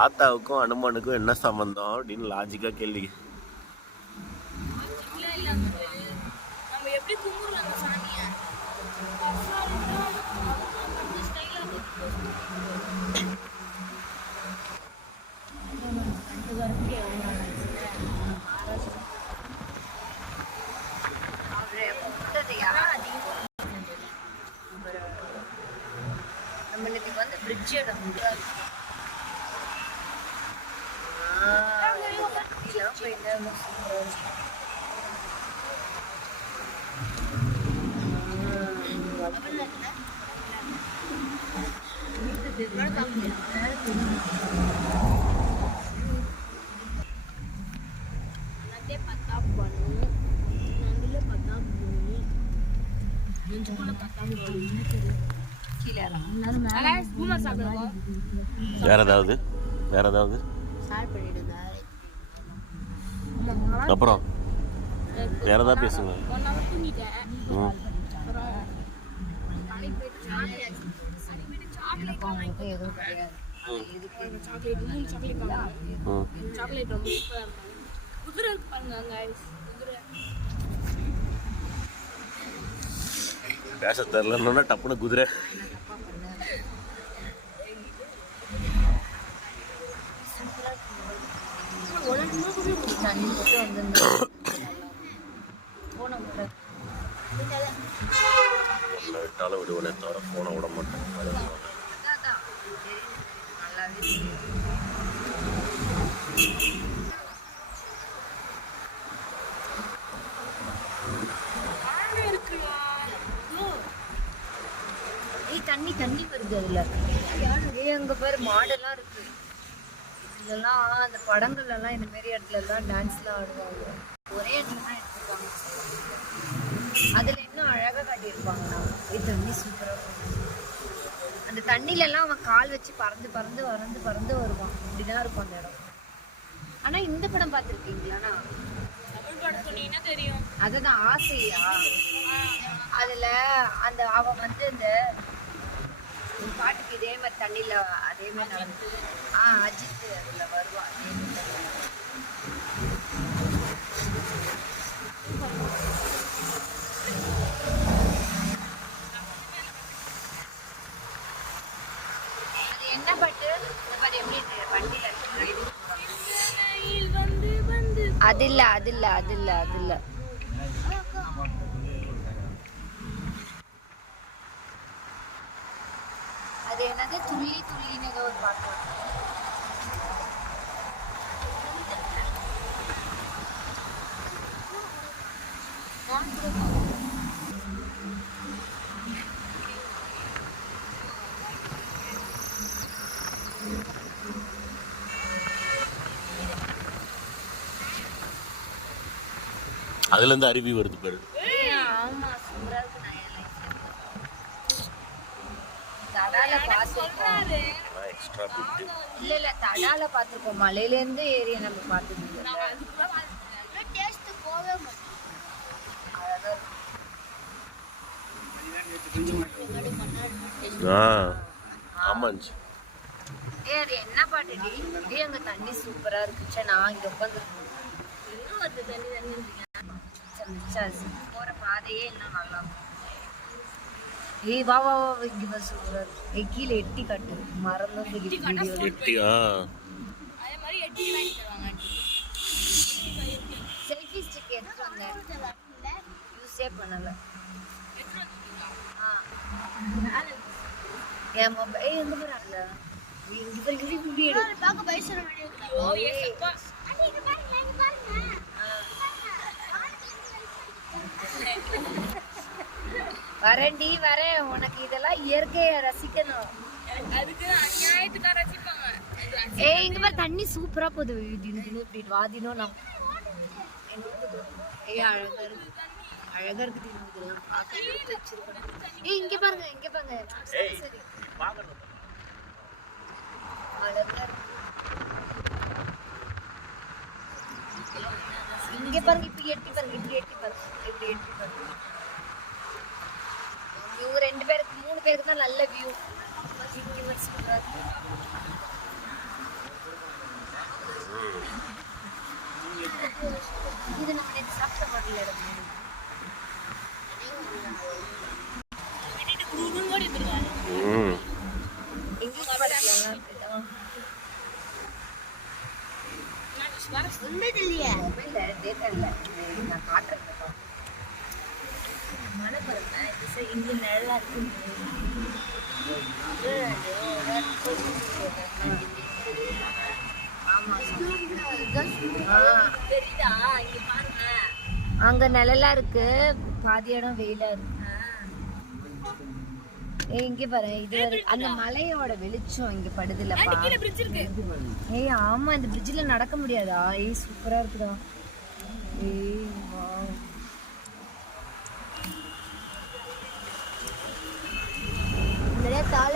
தாத்தாவுக்கும் அனுமனுக்கும் என்ன சம்பந்தம் அப்படின்னு லாஜிக்கா கேள்வி. நம்மளுக்கு வந்து பிரிட்ஜ் இடம் வேற ஏதாவது அப்புறம் வேற ஏதாவது பேசுங்க. பேச தெரியலன்னா டப்புனு குதிரை. விட்டாலும் விடுவனே தவிர போனை விட மாட்டேன். தண்ணி தண்ணி வருது அதுல. அங்க பேர் மாடெல்லாம் இருக்கு. இதெல்லாம் அந்த படங்கள்ல எல்லாம் இந்த மாதிரி இடத்துல எல்லாம் டான்ஸ்லாம் ஆடுவாங்க. ஒரே இடத்துல தான் எடுத்துப்பாங்க. அதுல இன்னும் அழகா காட்டியிருப்பாங்கண்ணா. இது தண்ணி சூப்பரா இருக்கும். அந்த தண்ணில எல்லாம் அவன் கால் வச்சு பறந்து பறந்து பறந்து பறந்து வருவான். இப்படிதான் இருக்கும் அந்த இடம். ஆனா இந்த படம் பார்த்துருக்கீங்களாண்ணா? தெரியும். அதுதான் ஆசையா. அதுல அந்த அவன் வந்து இந்த பாட்டுக்கு இதே மாதிரி தண்ணியில அதே மாதிரி நடந்து அஜித் அதுல வருவான். அது என்ன பாட்டு? இந்த பாட்டு எப்படி வண்டியில அது இல்ல அது இல்ல அது இல்ல அது இல்ல. அது என்னது துள்ளி துள்ளின்னு ஏதோ ஒரு பாட்டு. அதுல இருந்து அருவி வருது பாரு. ஆமா சூப்பரா இருக்கு. தடால பாத்துருக்கோம். இல்ல இல்ல தடால பாத்துருக்கோம். மலையில இருந்து ஏரியா நம்ம பார்த்தது இல்ல. என்ன பாட்டுடி? அங்க தண்ணி சூப்பரா இருக்குச்சு. நான் இங்க உட்காந்து போற பாதையே இன்னும் நல்லா இருக்கும். ஏய் வா வா வா இங்க வா சூப்பரா இருக்கு. கீழே எட்டி காட்டு மறந்து எட்டியா? அதே மாதிரி எட்டி வாங்கி தருவாங்க. செல்ஃபி ஸ்டிக் எடுத்து வந்தேன். யூஸே பண்ணல. என் மொபைல் எங்க போறாங்கல? இங்க போய் வீடியோ பாக்க பைசா வீடியோ எடுக்கலாம். ஓ ஏப்பா அண்ணி இங்க பாருங்க இங்க பாருங்க. வரேன்டி வரேன். உனக்கு இதெல்லாம் இயற்கையை ரசிக்கணும். அதுக்கு அநியாயத்துக்கா ரசிப்பாங்க. ஏய் இங்க பாரு தண்ணி சூப்பரா போகுது. இப்படி வாதினோ நான் ஏய் அழகா இருக்கு. அழகா இருக்கு. இதெல்லாம் பார்க்க வச்சிருக்கேன். ஏய் இங்க பாருங்க இங்க பாருங்க. சரி சரி பாக்கணும். அழகா இருக்கு. இங்க பாருங்க. இப்படி எட்டி பாருங்க. இப்படி எட்டி பாருங்க. இப்படி எட்டி பாருங்க. இவங்க 2 பேருக்கு 3 பேருக்கு தான் நல்ல வியூ. இது நம்ம நேற்று சாப்பிட்ட பாட்டில் இடம் இங்கிலீஷ் படத்துலலாம் அப்படிதான். மொபைல்ல டேட்டா இல்லை, நான் காட்டுறேன். மழை பாருங்க, இங்கே நல்லா இருக்கு. அங்க நிழலா இருக்கு, பாதி இடம் வெயிலா இருக்கு. இங்க பாரு, இது அந்த மலையோட வெளிச்சம் இங்க படுதுலப்பா. ஏய் ஆமா, இந்த பிரிட்ஜ்ல நடக்க முடியாதா? ஏய் சூப்பரா இருக்குடா. ஏய் வாவ், நிறைய தாள